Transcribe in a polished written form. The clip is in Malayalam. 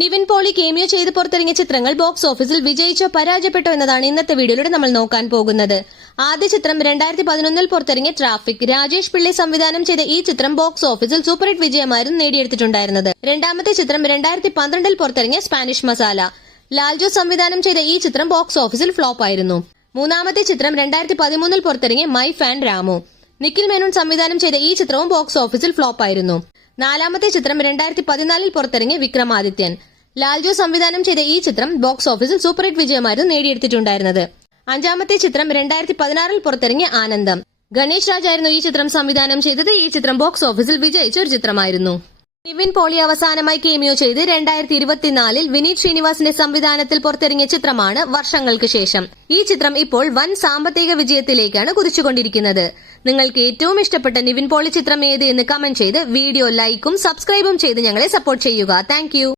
നിവിൻ പോളി കേമിയോ ചെയ്ത് പുറത്തിറങ്ങിയ ചിത്രങ്ങൾ ബോക്സ് ഓഫീസിൽ വിജയിച്ചോ പരാജയപ്പെട്ടോ എന്നതാണ് ഇന്നത്തെ വീഡിയോയിലൂടെ നമ്മൾ നോക്കാൻ പോകുന്നത്. ആദ്യ ചിത്രം 2011 പുറത്തിറങ്ങിയ ട്രാഫിക്. രാജേഷ് പിള്ളി സംവിധാനം ചെയ്ത ഈ ചിത്രം ബോക്സ് ഓഫീസിൽ സൂപ്പർ ഹിറ്റ് വിജയമായിരുന്നു നേടിയെടുത്തിട്ടുണ്ടായിരുന്നത്. രണ്ടാമത്തെ ചിത്രം 2012 പുറത്തിറങ്ങിയ സ്പാനിഷ് മസാല. ലാൽജോ സംവിധാനം ചെയ്ത ഈ ചിത്രം ബോക്സ് ഓഫീസിൽ ഫ്ലോപ്പ് ആയിരുന്നു. മൂന്നാമത്തെ ചിത്രം 2013 പുറത്തിറങ്ങിയ മൈ ഫാൻ രാമു. നിഖിൽ മേനോൻ സംവിധാനം ചെയ്ത ഈ ചിത്രവും ബോക്സ് ഓഫീസിൽ ഫ്ലോപ്പ് ആയിരുന്നു. നാലാമത്തെ ചിത്രം 2014 പുറത്തിറങ്ങിയ വിക്രമാദിത്യൻ. ലാൽജോ സംവിധാനം ചെയ്ത ഈ ചിത്രം ബോക്സ് ഓഫീസിൽ സൂപ്പർ ഹിറ്റ് വിജയമായിരുന്നു നേടിയെടുത്തിട്ടുണ്ടായിരുന്നത്. അഞ്ചാമത്തെ ചിത്രം 2016 പുറത്തിറങ്ങിയ ആനന്ദം. ഗണേഷ് രാജ് ആയിരുന്നു ഈ ചിത്രം സംവിധാനം ചെയ്തത്. ഈ ചിത്രം ബോക്സ് ഓഫീസിൽ വിജയിച്ച ഒരു ചിത്രമായിരുന്നു. നിവിൻ പോളി അവസാനമായി കേമിയോ ചെയ്ത് 2024 വിനീത് ശ്രീനിവാസിന്റെ സംവിധാനത്തിൽ പുറത്തിറങ്ങിയ ചിത്രമാണ് വർഷങ്ങൾക്ക് ശേഷം. ഈ ചിത്രം ഇപ്പോൾ വൻ സാമ്പത്തിക വിജയത്തിലേക്കാണ് കുതിച്ചുകൊണ്ടിരിക്കുന്നത്. നിങ്ങൾക്ക് ഏറ്റവും ഇഷ്ടപ്പെട്ട നിവിൻ പോളി ചിത്രം ഏത് എന്ന് കമന്റ് ചെയ്ത് വീഡിയോ ലൈക്കും സബ്സ്ക്രൈബും ചെയ്ത് ഞങ്ങളെ സപ്പോർട്ട് ചെയ്യുക. താങ്ക്